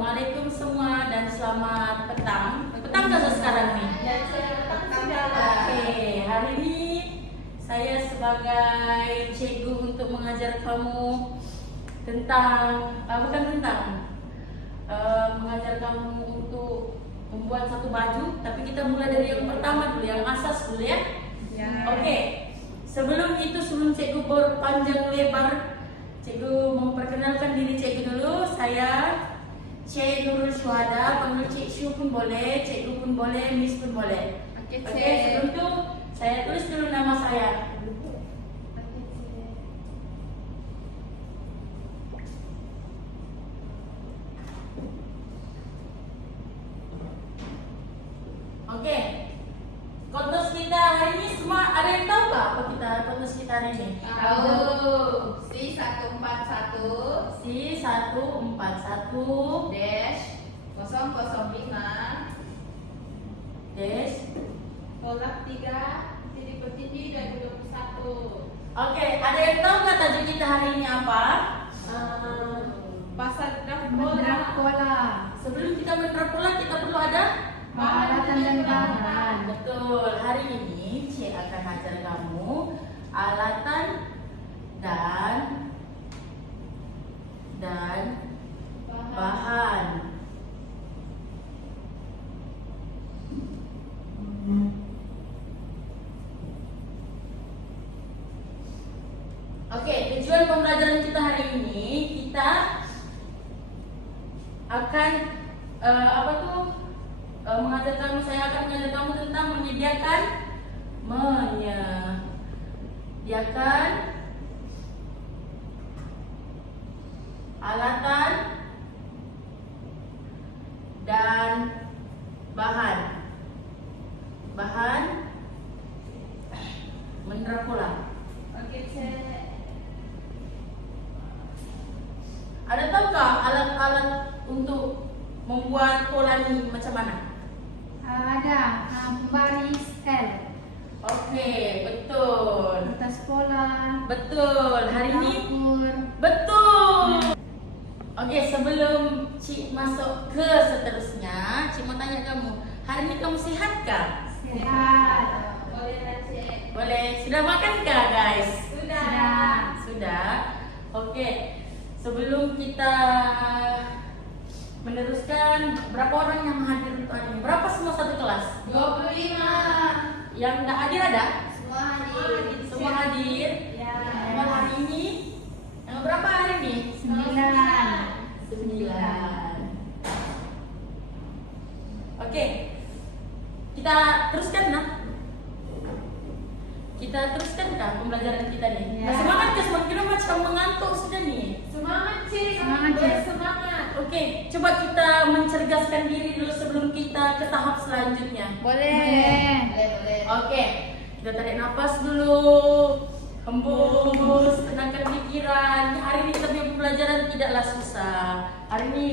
Assalamualaikum semua dan selamat petang. Petang nggak sekarang nih? Oke, hari ini saya sebagai cikgu untuk mengajar kamu mengajar kamu untuk membuat satu baju. Tapi kita mulai dari yang pertama dulu, yang asas dulu ya. Oke, sebelum cikgu berpanjang lebar, cikgu memperkenalkan diri cikgu dulu. Saya Cik Nurul Syuhada, panggil Cik Syu pun boleh, cikgu pun boleh, Miss pun boleh. Oke, sebelum itu saya tulis dulu nama saya. Oke, kontes kita hari ini semua ada yang tahu nggak apa kontes kita hari ini? Tahu. C141 dash 005 dash tolak 3 titik bertindih dan 21. Oke, ada yang tahu nggak tajuk kita hari ini apa? Pasal Mendrap pola. Sebelum kita mendrap pola, kita perlu ada Alatan dan bahan. Betul. Hari ini Cik akan ajar kamu alatan dan bahan. Oke, tujuan pembelajaran kita hari ini, kita akan saya akan mengajar kamu tentang menyediakan alatan dan bahan mendrap pola. Oke, Cek. Ada tahu nggak alat-alat untuk membuat pola ini macam mana? Ada pembaris L. Oke, betul. Kertas pola. Betul. Hari ini Dapur. betul. Oke, sebelum Cik masuk ke seterusnya, Cik mau tanya kamu, hari ini kamu sehat kah? Sehat. Boleh lah, Cek. Boleh. Sudah makan kah, guys? Sudah. Sudah. Oke. Sebelum kita meneruskan, berapa orang yang hadir untuk hari ini? Berapa semua satu kelas? 25. Yang nggak hadir ada? Semua hadir. Semua hadir. Ya. Yang hari ini? Yang berapa hari ini? 9. 9. Oke. Kita teruskan nah. Kita teruskan kah pembelajaran kita nih? Ya. Semangat ke semakin macam mengantuk sudah nih. Semangat, Cek. Semangat, Cek. Semangat. Oke, coba kita mencerdaskan diri dulu sebelum kita ke tahap selanjutnya. Boleh. Boleh. Oke, kita tarik nafas dulu, hembus, tenangkan pikiran. Hari ini kita punya pembelajaran tidaklah susah. Hari ini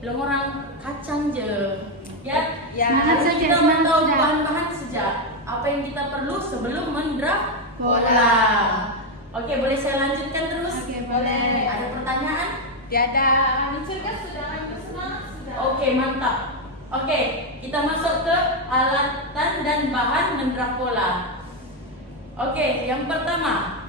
belum orang kacang je, ya. Semangat Hari ini saja, kita semangat tahu sudah. bahan-bahan sejak apa yang kita perlu sebelum mendrap Pola. pola. Oke, boleh saya lanjutkan terus? Oke, boleh. Ada pertanyaan? Tiada. Mencegah sudah, bersemangat sudah. Oke, mantap. Oke, kita masuk ke alatan dan bahan mendrap pola. Oke, yang pertama.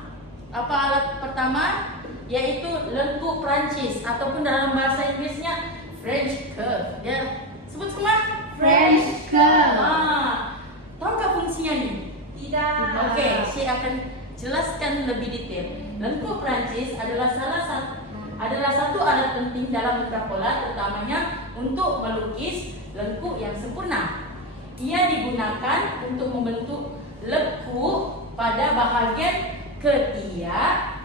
Apa alat pertama? Yaitu lengkuk Prancis ataupun dalam bahasa Inggrisnya French curve. Ya, sebut semua. French curve. Tahukah fungsinya nih? Tidak. Oke, saya akan jelaskan lebih detail. Lengkuk Prancis adalah satu alat penting dalam mendrap pola, terutamanya untuk melukis lengkuk yang sempurna. Ia digunakan untuk membentuk lekuk pada bahagian ketiak,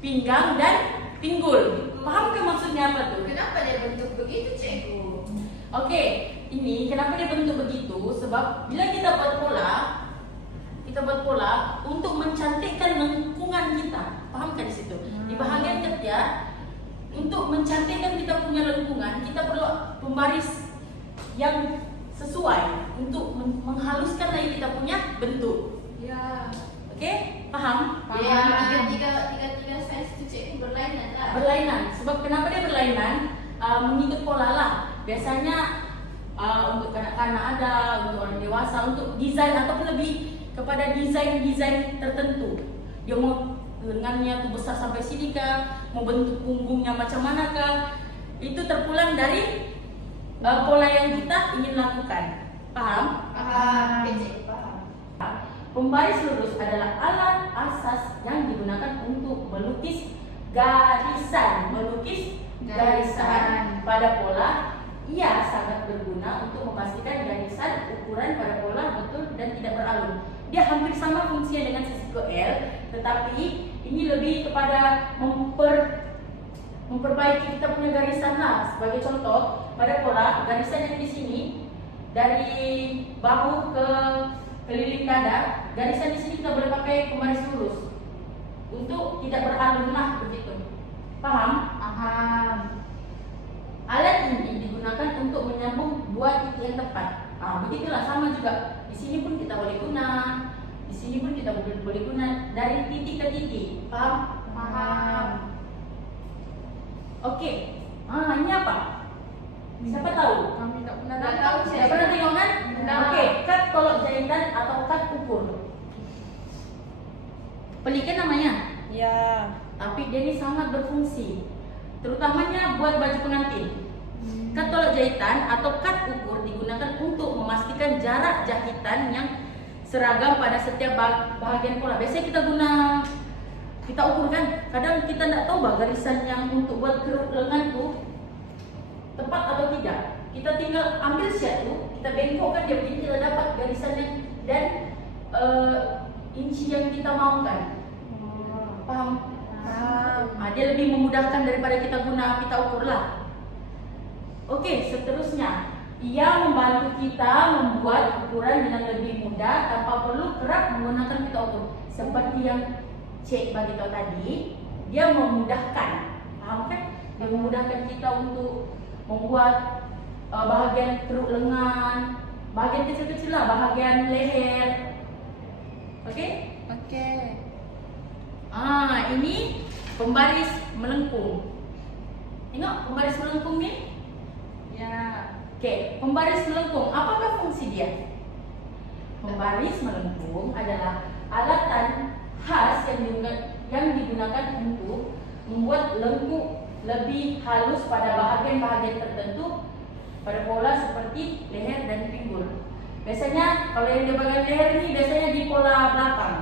pinggang dan pinggul. Paham ke maksudnya apa tuh? Kenapa dia bentuk begitu, Cikgu? Oke, ini kenapa dia bentuk begitu? Sebab bila kita buat pola untuk mencantikkan lengkungan kita. Paham kan di situ? Di bahagian ketiak, untuk mencantikkan kita punya lengkungan, kita perlu pembaris yang sesuai untuk menghaluskan lagi kita punya bentuk. Ya. Oke, paham? Ya, tiga size itu, Cikgu, berlainan lah. Berlainan. Sebab kenapa dia berlainan? mengikut pola lah. Biasanya untuk kanak-kanak ada, untuk orang dewasa, untuk desain ataupun lebih kepada desain tertentu. Dia mau lengannya tuh besar sampai sini kah, mau bentuk punggungnya macam mana kah, itu terpulang dari pola yang kita ingin lakukan. Paham? Paham. Pembaris lurus adalah alat asas yang digunakan untuk melukis garisan. Garisan pada pola. Ia sangat berguna untuk memastikan garisan ukuran pada pola betul dan tidak beralun. Dia hampir sama fungsinya dengan sisiko L, tetapi ini lebih kepada memperbaiki kita punya garisan lah. Sebagai contoh, pada pola garisan yang di sini dari bahu ke keliling dada, garisan di sini kita boleh pakai pembaris lurus untuk tidak beralun lah begitu. Paham? Paham. Alat ini digunakan untuk menyambung dua titik yang tepat. Begitulah sama juga. Di sini pun kita boleh guna, di sini pun kita boleh guna dari titik ke titik. Paham? Paham. Oke. Ini apa? Siapa tahu? Kami tak pernah Tak tahu. tahu, Tidak pernah tengok kan? Tidak. Oke, kat tolok jahitan atau kat ukur. Pelik kan namanya? Ya. Tapi dia ini sangat berfungsi, terutamanya buat baju pengantin. Kat tolok jahitan atau kat ukur digunakan untuk memastikan jarak jahitan yang seragam pada setiap bahagian pola. Biasanya kita ukur kan, kadang kita tidak tahu garisan yang untuk buat keruk lengan tuh tepat atau tidak. Kita tinggal ambil siat tuh, kita bengkokkan dia begini, kita dapat garisannya dan inci yang kita maukan. Paham? Dia lebih memudahkan daripada kita guna pita ukur lah. Oke, seterusnya ia membantu kita membuat ukuran dengan lebih mudah tanpa perlu kerap menggunakan pita ukur. Seperti yang Cik bagi tahu tadi, dia memudahkan. Paham kan? Dia memudahkan kita untuk membuat bahagian keruk lengan, bahagian kecil-kecil lah, bahagian leher. Oke? Oke. Ini pembaris melengkung. Tengok pembaris melengkung ni. Ya. Okey, pembaris melengkung, apakah fungsi dia? Pembaris melengkung adalah alatan khas yang digunakan untuk membuat lengkung lebih halus pada bahagian-bahagian tertentu pada pola seperti leher dan pinggul. Biasanya kalau yang di bagian leher ini biasanya di pola belakang.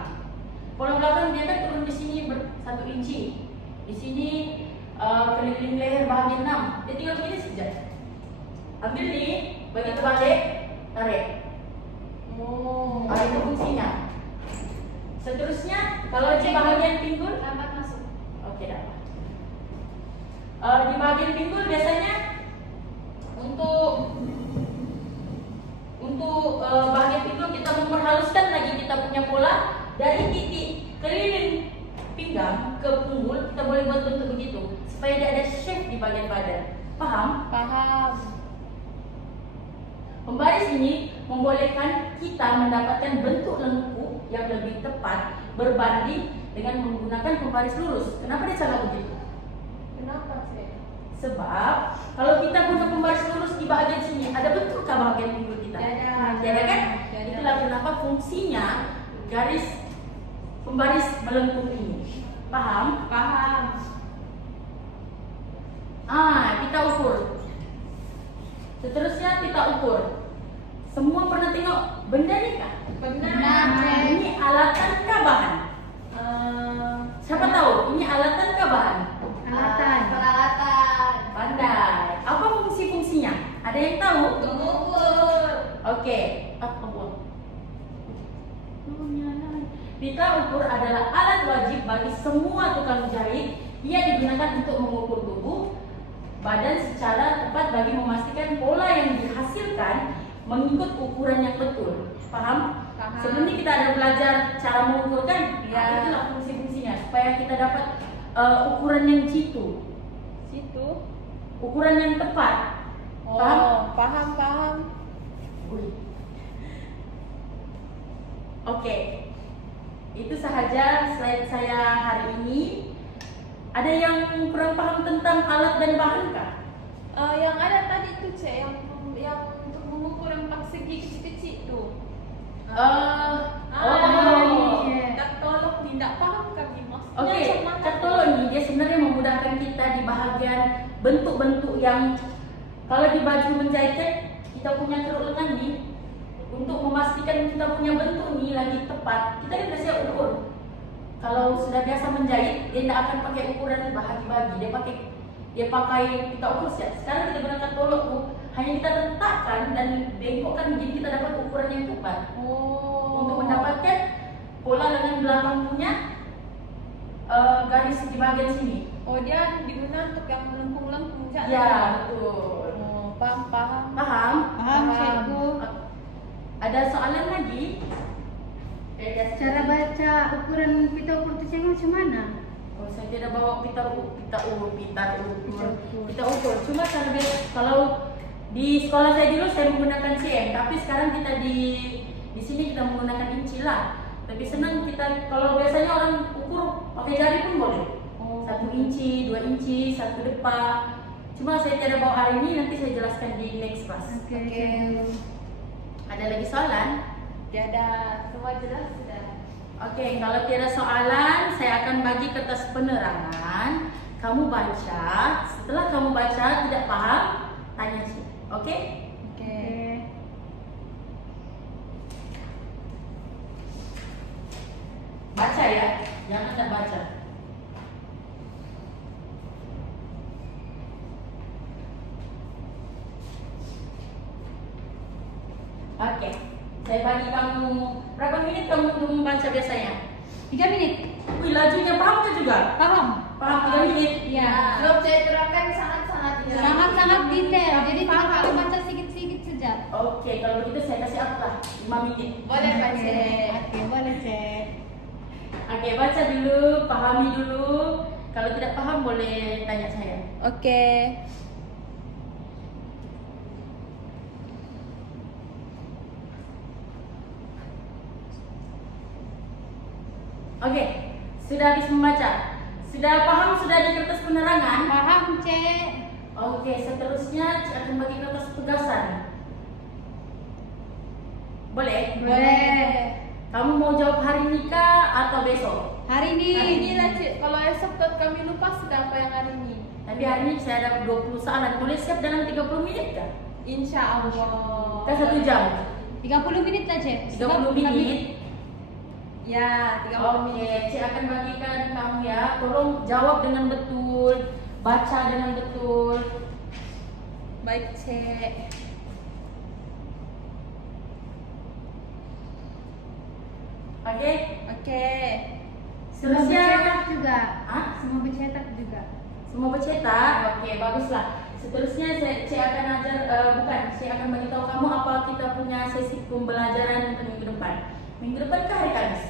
Pola belakang dia kan turun di sini 1 inci. Di sini keliling leher bahagian 6. Dia tinggal begini saja. Ambil ni, bagi terbalik, tarik. Itu fungsinya. Seterusnya, kalau di bahagian pinggul, Lambat masuk. okey dah. Di bahagian pinggul biasanya untuk bahagian pinggul kita memperhaluskan lagi kita punya pola dari titik keliling pinggang ke punggul, kita boleh buat bentuk begitu supaya dia ada shape di bagian badan. Paham? Paham. Pembaris ini membolehkan kita mendapatkan bentuk lengkung yang lebih tepat berbanding dengan menggunakan pembaris lurus. Kenapa dia sangat begitu? Kenapa sih? Sebab kalau kita guna pembaris lurus di bahagian sini, ada bentukkah bahagian pinggul kita? Tiada. Tiada kan? Tiada. Itulah kenapa fungsinya garis pembaris melengkung ini. Paham? Paham. Kita ukur. Seterusnya kita ukur. Semua pernah tengok benda ni kah? Benar. Ini alatan kah bahan? Siapa tahu ini alatan kah bahan? Alatan. Peralatan. Pandai. Apa fungsi-fungsinya? Ada yang tahu? Mengukur. Okey. Pita ukur adalah alat wajib bagi semua tukang jahit. Ia digunakan untuk mengukur tubuh badan secara tepat bagi memastikan pola yang dihasilkan mengikut ukuran yang betul. Paham? Paham. Sebelum ini kita ada belajar cara mengukur kan? Ya. Itulah fungsi-fungsinya supaya kita dapat ukuran yang jitu, Situ. ukuran yang tepat. Paham? Paham. Oke. Itu sahaja slide saya hari ini. Ada yang kurang paham tentang alat dan bahan kah? Yang ada tadi tuh Cek, yang untuk mengukur yang persegi kecil-kecil tuh. Tak tolong tidak paham kami maksudnya. Oke, sama Catolo nih dia sebenarnya memudahkan kita di bahagian bentuk-bentuk yang kalau di baju menjahit kita punya keruk lengan nih, untuk memastikan kita punya bentuk nih lagi tepat, kita kan kasih ukur. Kalau sudah biasa menjahit, dia tidak akan pakai ukuran bahagi-bagi, dia pakai kita ukur ya. Sekarang kita gunakan tolok tuh, hanya kita letakkan dan bengkokkan jadi kita dapat ukuran yang tepat. Untuk mendapatkan pola lengan belakang punya garis di bagian sini. Oh, dia digunakan untuk yang melengkung-lengkung Cak. Ya, betul. Oh, paham. Paham? Paham, Cikgu. Ada soalan lagi? Cara baca ukuran pita ukur itu macam mana? Oh, saya tidak bawa pita ukur. Cuma cara kalau di sekolah saya dulu saya menggunakan cm, tapi sekarang kita di sini kita menggunakan inci lah. Lebih senang kita kalau biasanya orang ukur pakai jari pun boleh. 1 inci, 2 inci, 1 depa. Cuma saya tidak bawa hari ini, nanti saya jelaskan di next class. Oke. Ada lagi soalan? Tiada, semua jelas sudah. Oke, kalau tiada soalan, saya akan bagi kertas penerangan. Kamu baca, setelah kamu baca tidak paham, tanya sih. Oke? Oke. Baca ya, jangan tidak baca. Oke, saya bagi kamu berapa menit kamu untuk membaca biasanya? 3 menit. Wih, lajunya paham kan juga? Paham? Paham 3 menit? Ya. Job saya terangkan sangat-sangat Sangat-sangat detail. Jadi tidak perlu baca sedikit-sedikit saja. Oke, kalau begitu saya kasih apa? 5 menit. Boleh Pak Oke. Cek. Oke, boleh Cek. Oke, baca dulu, pahami dulu. Kalau tidak paham boleh tanya saya. Oke. Oke, sudah habis membaca. Sudah paham sudah di kertas penerangan? Paham Cek. Oke, seterusnya Cik akan bagi kertas tugasan. Boleh? Boleh. Kamu mau jawab hari ini kah atau besok? Hari ini. Hari ini lah Cek. Kalau esok kan kami lupa sudah apa yang hari ini. Tapi hari ini saya ada 20 soalan. Boleh siap dalam 30 menit kah? Insya Allah. Kan 1 jam? 30 menit lah Cek. 30 menit. Ya, 30 Oke, menit. Cik akan bagikan kamu ya. Tolong jawab dengan betul, baca dengan betul. Baik Cek. Oke? Oke. Semua Seterusnya, bercetak juga. Hah? Semua bercetak juga. Semua bercetak? Oke, baguslah. Seterusnya saya akan ajar, saya akan beritahu kamu apa kita punya sesi pembelajaran untuk minggu depan. Minggu depan ke hari Kamis?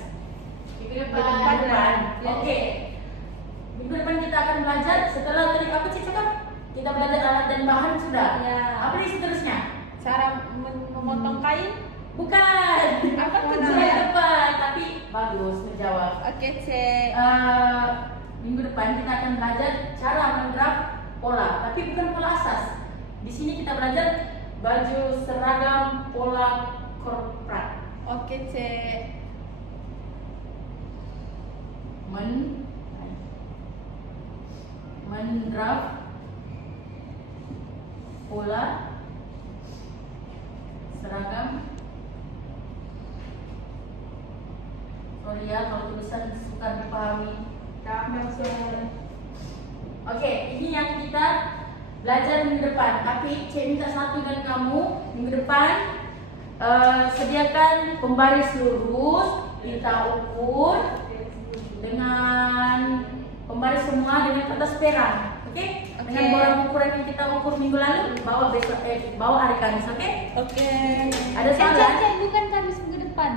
Minggu Minggu depan. Ya. Oke. Minggu depan kita akan belajar setelah tadi apa sih cakap? Kita belajar alat dan bahan sudah. Ya. Apa nih seterusnya? Cara memotong kain. Bukan. Apa tuh, Minggu Cik? depan, tapi bagus menjawab. Oke Cek. Minggu depan kita akan belajar cara menggraf pola, tapi bukan pola asas. Di sini kita belajar baju seragam pola korporat. Oke Cek. Menggraf pola seragam. Sorry ya kalau tulisan suka dipahami. Oke, ini yang kita belajar minggu depan. Tapi saya minta satu dari kamu minggu depan sediakan pembaris lurus, pita ukur dengan pembaris semua dengan kertas perang. Oke? Dengan bola ukuran yang kita ukur minggu lalu bawa besok bawa hari Kamis. Oke? Oke. Ada soalan? Cek bukan Kamis minggu depan.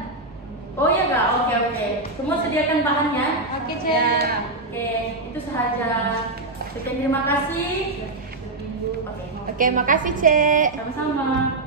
Oh iya kak, oke. Semua sediakan bahannya. Oke Cek. Ya. Oke, itu saja. Sekian terima kasih. Oke, makasih Cek. Sama-sama.